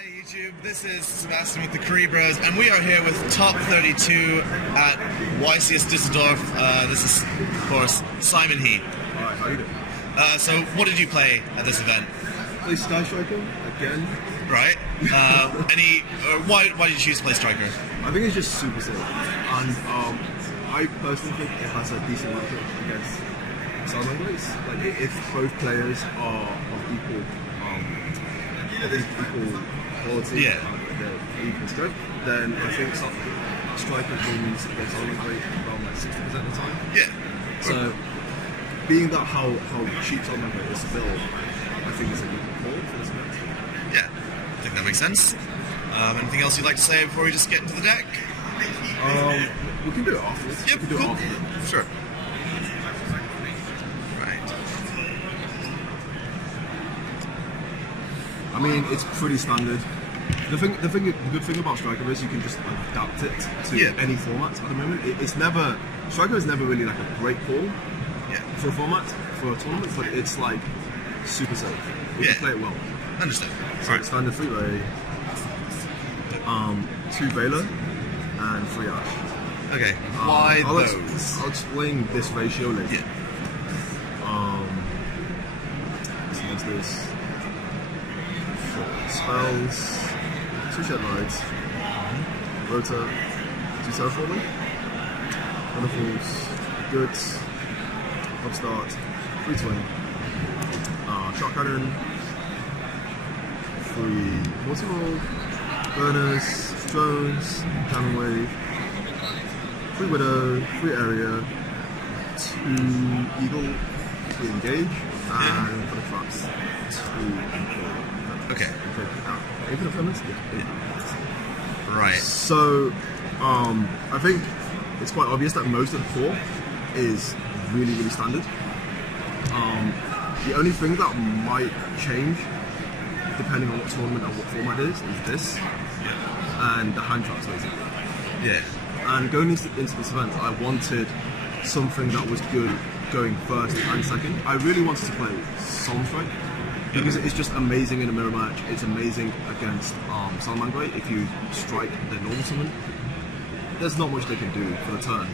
Hi YouTube, this is Sebastian with the Curry Bros, and we are here with Top 32 at YCS Dusseldorf. This is, of course, Simon He. Alright, how you doing? So, what did you play at this event? Play Sky Striker again. Right. Why did you choose to play Striker? I think it's just super safe, and I personally think it has a decent matchup against Salmon Grace. Like, if both players are of equal quality, Yeah. they're equal strength, then I think Striker wins against Salmon Grace around like 60% of the time. Yeah. So, being that how cheap Salmon Grace is to build, I think it's a good call for this event. Yeah, I think that makes sense. Anything else you'd like to say before we just get into the deck? We can do it afterwards. Yep, we can do cool. it afterwards. Sure. Right. I mean, it's pretty standard. The good thing about Striker is you can just adapt it to any format at the moment. Striker is never really like a great call for a format, for a tournament, but it's like super safe. You can play it well. Understand. So it's standard 3-way, 2 Vela, and 3 Ash. Okay, why I'll those? I'll explain this ratio later. Yeah. So there's this. Spells, 2 Shed Lights, Rota, 2 Terraforming, Wonderfuls, Goods, Upstart, 3 Twin, Shot Cannon, 3 Multi-Roll, Burners, Drones, Jamming Wave, 3 Widow, 3 Area, 2 Eagle, 3 Engage, and for the traps, 2 Control. Okay. Even a feminist? Yeah. Right. So, I think it's quite obvious that most of the core is really, really standard. The only thing that might change, depending on what tournament and what format it is this, and the hand traps basically. Yeah. And going into this event, I wanted something that was good going first and second. I really wanted to play Solemn Strike, because it's just amazing in a mirror match. It's amazing against Salamangre. If you strike their normal summon, there's not much they can do for the turn.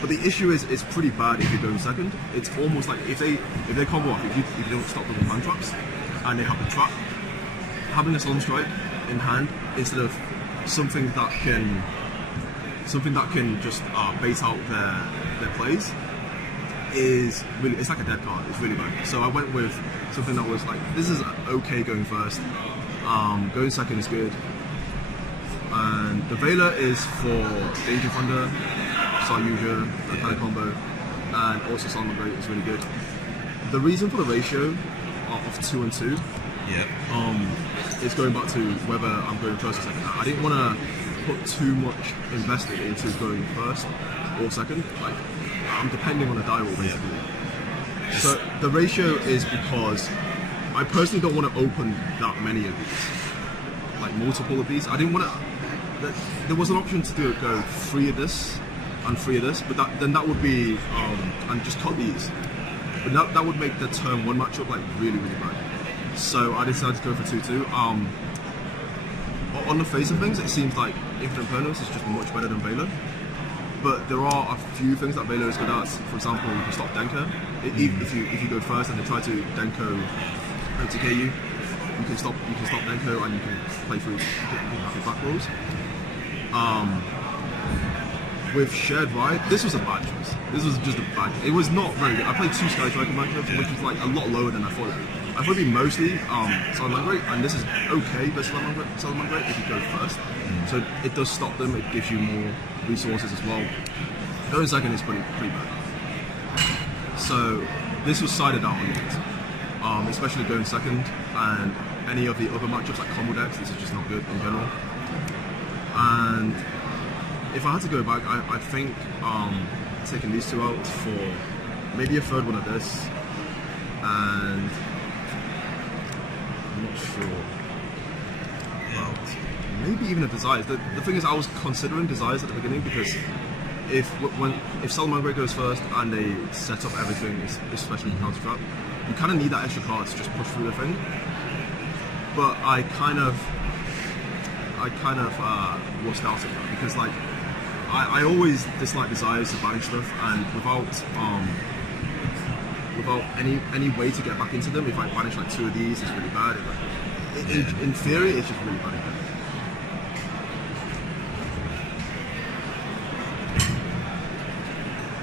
But the issue is, it's pretty bad if you go second. It's almost like if they combo off, if you don't stop them with hand traps, and they have the trap, having a Solemn Strike in hand instead of something that can just bait out their plays is really, it's like a dead card. It's really bad. So I went with something that was like, this is okay going first. Going second is good. And the Vela is for Danger Thunder, Saryuja, that kind of combo, and also Salmon Great is really good. The reason for the ratio of 2 and 2 is going back to whether I'm going first or second. I didn't want to put too much invested into going first or second. Like, I'm depending on a die roll basically. So the ratio is because I personally don't want to open that many of these, like multiple of these. I didn't want to. There was an option to go 3 of this and 3 of this, but then that would be and just cut these. But that would make the turn 1 matchup like really, really bad. So I decided to go for 2-2. On the face of things, it seems like Infinite Pernos is just much better than Vela. But there are a few things that Vela is good at. For example, you can stop Denko. If you go first and they try to Denko OTK you can stop Denko and you can play through your back rolls. With Shared Ride, this was a bad choice. This was just a bad. It was not very good. I played 2 Sky Striker matchups, which was like a lot lower than I thought it would be. I thought it'd be mostly Salamangre, and this is okay versus Salamangre if you go first. So it does stop them, it gives you more resources as well. Going second is pretty bad. So this was sided out on it, especially going second, and any of the other matchups like combo decks, this is just not good in general. And if I had to go back, I think taking these 2 out for maybe a third one of this, and I'm not sure about maybe even a Desires. The thing is, I was considering Desires at the beginning because if Salamangre goes first and they set up everything, especially counter trap, you kind of need that extra card to just push through the thing. but I kind of washed out of that because like I always dislike desires to banish stuff, and without any way to get back into them, if I banish like 2 of these, it's really bad. In theory, it's just really bad.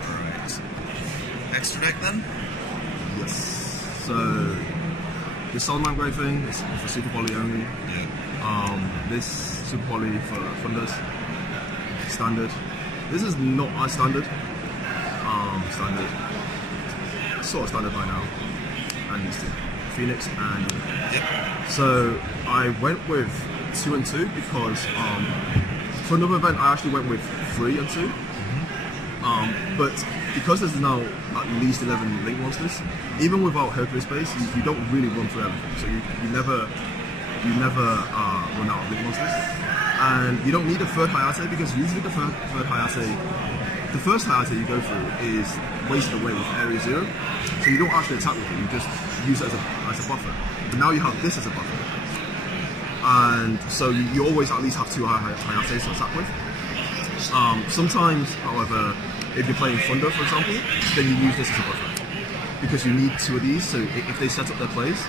Alright. Extra deck then? Yes. So this Solomon Grey thing is for Super Poly only. Yeah. This Super Poly for Fundus. Standard. This is not as standard. Standard. Sort of standard by now. And used to Phoenix and Yep. so I went with 2 and 2 because for another event I actually went with 3 and 2. But because there's now at least 11 link monsters, even without Hercules space, you don't really run through everything. So you never run out of link monsters. And you don't need a third Hayate because usually the first Hayate you go through is wasted away with Area 0. So you don't actually attack with it, you just use it as a buffer. But now you have this as a buffer. And so you always at least have 2 Hayates to attack with. Sometimes, however, if you're playing Thunder, for example, then you use this as a buffer. Because you need 2 of these, so if they set up their plays,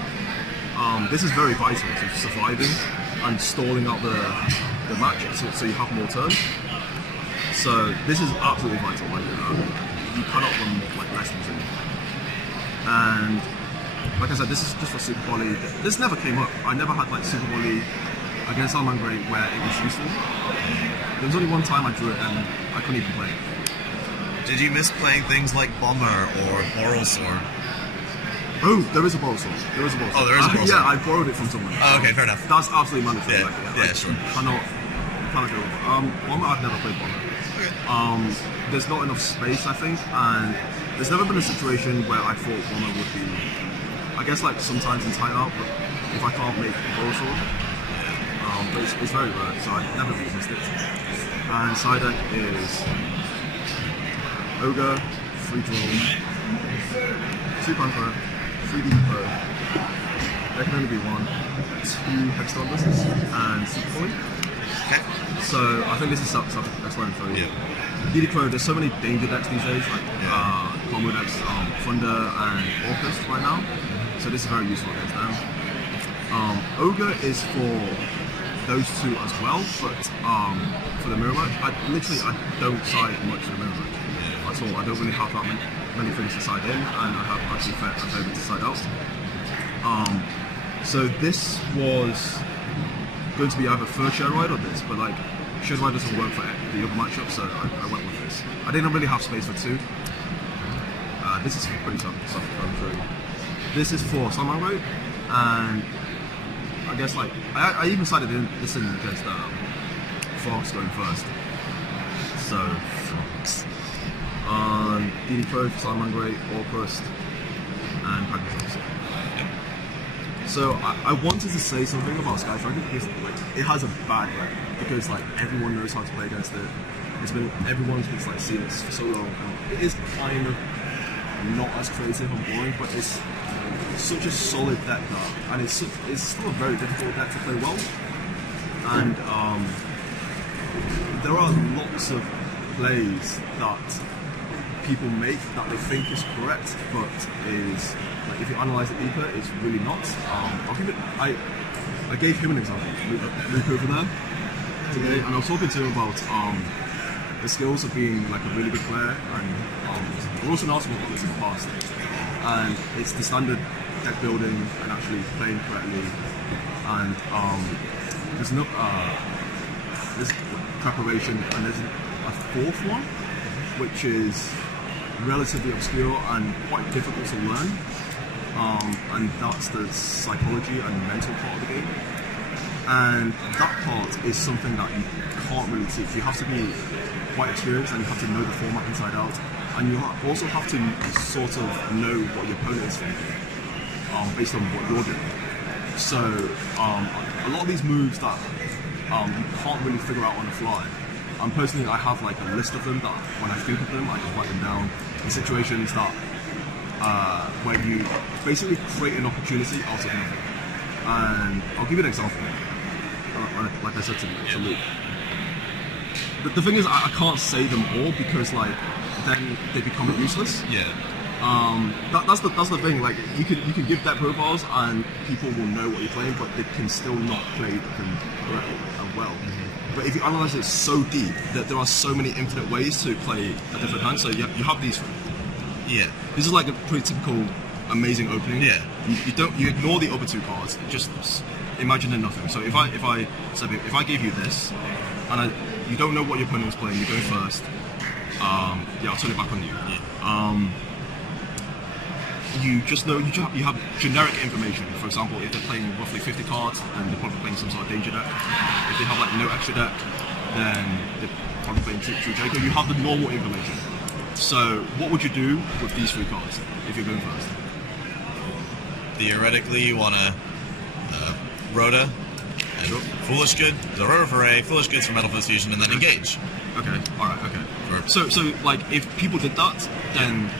this is very vital to surviving and stalling out the match, so you have more turns. So this is absolutely vital. Like you cannot run like less than 2. And like I said, this is just for Super Poly. This never came up. I never had like Super Poly against Salman Grey where it was useful. There was only one time I drew it and I couldn't even play it. Did you miss playing things like Bomber or Boral Sword? Oh, there is a Boral Sword. There is a Boral Sword. Oh, there is a Boral Sword. Yeah, I borrowed it from someone. Oh, okay, fair enough. That's absolutely mandatory. Yeah, like, sure. Cannot go over. Bomber, I've never played Bomber. Okay. There's not enough space, I think, and there's never been a situation where I thought Bomber would be, I guess like sometimes in timeout, but if I can't make a Boral Sword, but it's very rare, so I never really missed it. And side deck is Ogre, 3 draw, 2 Panther, 3 Demon Pro. There can only be 1, 2 Hexstar buses, and Super Poly. Okay. So I think this is self-explanatory. Yeah. DD Pro, there's so many danger decks these days, like combo decks, Thunder and Orcus right now. So this is very useful against them. Ogre is for those 2 as well, but for the mirror match, I don't side much for the mirror match at all. I don't really have that many things to side in, and I have actually a fair bit to side out. So this was going to be either first Shared Ride or this, but like Shared Ride doesn't work for the other matchup, so I went with this. I didn't really have space for 2. This is pretty self-explanatory. This is for Salman Grey, and I guess like I even sided this in against Fox going first. So Fox. DD Pro for Salman Grey, Orcust, and Packers. So I wanted to say something about Sky Striker because like it has a bad rep because like everyone knows how to play against it. Everyone's been like seeing this for so long. And it is kind of not as creative and boring, but it's such a solid deck now, and it's still a very difficult deck to play well. And there are lots of plays that people make that they think is correct, but is like if you analyze it deeper, it's really not. I'll give it. I gave him an example, Luke over there today, and I was talking to him about the skills of being like a really good player, and we're also asked about this in the past, and it's the standard deck building and actually playing correctly, and there's no there's preparation, and there's a 4th one which is relatively obscure and quite difficult to learn, and that's the psychology and mental part of the game. And that part is something that you can't really teach. You have to be quite experienced, and you have to know the format inside out, and you also have to sort of know what your opponent is thinking based on what you're doing. So a lot of these moves that you can't really figure out on the fly. Personally, I have like a list of them that when I think of them, I can write them down in situations that where you basically create an opportunity out of nothing. And I'll give you an example. Like I said to Luke. The thing is, I can't say them all because like then they become useless. Yeah. That's the thing. Like you can give deck profiles and people will know what you're playing, but they can still not play them correctly and well. But if you analyze it so deep that there are so many infinite ways to play a different hand, so you have these. Yeah. This is like a pretty typical amazing opening. Yeah. You ignore the other two cards. Just imagine they're nothing. So if I gave you this, and you don't know what your opponent was playing, you're going first. Yeah, I'll turn it back on you. Yeah. You just know you have generic information. For example, if they're playing roughly 50 cards, then they're probably playing some sort of danger deck. If they have like no extra deck, then they're probably playing True Draco. You have the normal information. So what would you do with these three cards if you're going first? Theoretically, you want to Rhoda, and Sure. Foolish Good, the Rhoda for A, Foolish Goods for Metal Fist Fusion, and then engage. Okay, alright, okay. Sure. So like if people did that, then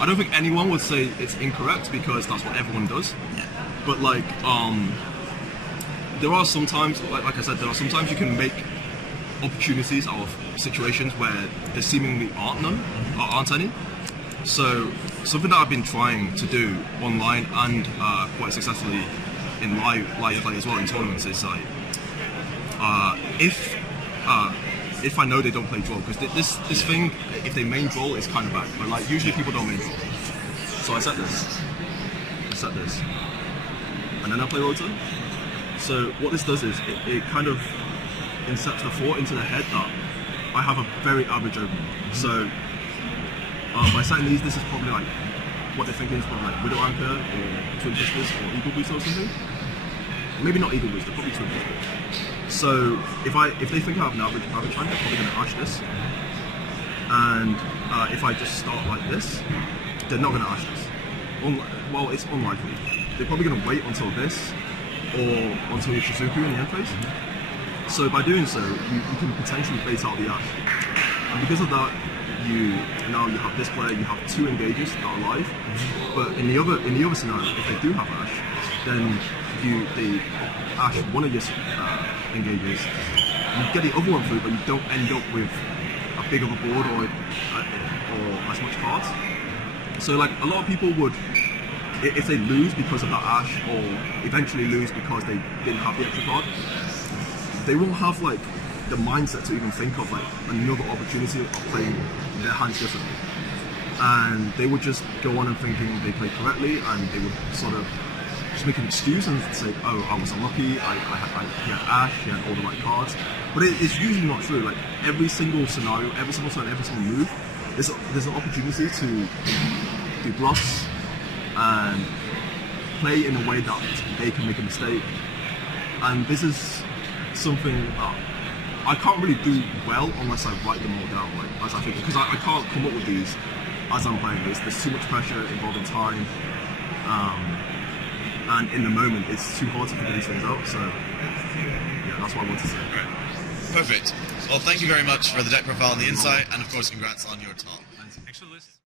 I don't think anyone would say it's incorrect because that's what everyone does. Yeah. But like there are sometimes, like I said, there are sometimes you can make opportunities out of situations where there seemingly aren't any. So something that I've been trying to do online and quite successfully in live play as well in tournaments is like if I know they don't play draw, because this thing, if they main draw, is kind of bad. But like usually people don't main draw. So I set this, and then I play Rota. So what this does is it kind of inserts the thought into their head that I have a very average opening. So by setting these, this is probably like what they're thinking is probably like Widow Anchor or Twin Sisters or Eagle Booster or something. Maybe not Eagle Booster, probably Twin Sisters. So if they think I have an average hand, they're probably going to ash this. And if I just start like this, they're not going to ash this. Well, it's unlikely. They're probably going to wait until this or until your Shizuku in the end phase. So by doing so, you can potentially bait out the ash. And because of that, you have this player, you have two engages that are live. But in the other scenario, if they do have ash, then they ash one of your engages. You get the other one through, but you don't end up with a big of a board or as much cards. So like a lot of people would, if they lose because of that ash, or eventually lose because they didn't have the extra card, they won't have like the mindset to even think of like another opportunity of playing their hands differently. And they would just go on and thinking they played correctly, and they would sort of just make an excuse and say, oh, I was unlucky, he had ash, he had all the right cards. But it's usually not true. Like every single scenario, every single turn, every single move, there's an opportunity to do bluffs and play in a way that they can make a mistake. And this is something that I can't really do well unless I write them all down, like as I think, because I can't come up with these as I'm playing this. There's too much pressure involving time, and in the moment it's too hard to figure these things out. So yeah, that's what I want to say. Right. Perfect. Well, thank you very much for the deck profile and the insight, and of course, congrats on your top. Extra list.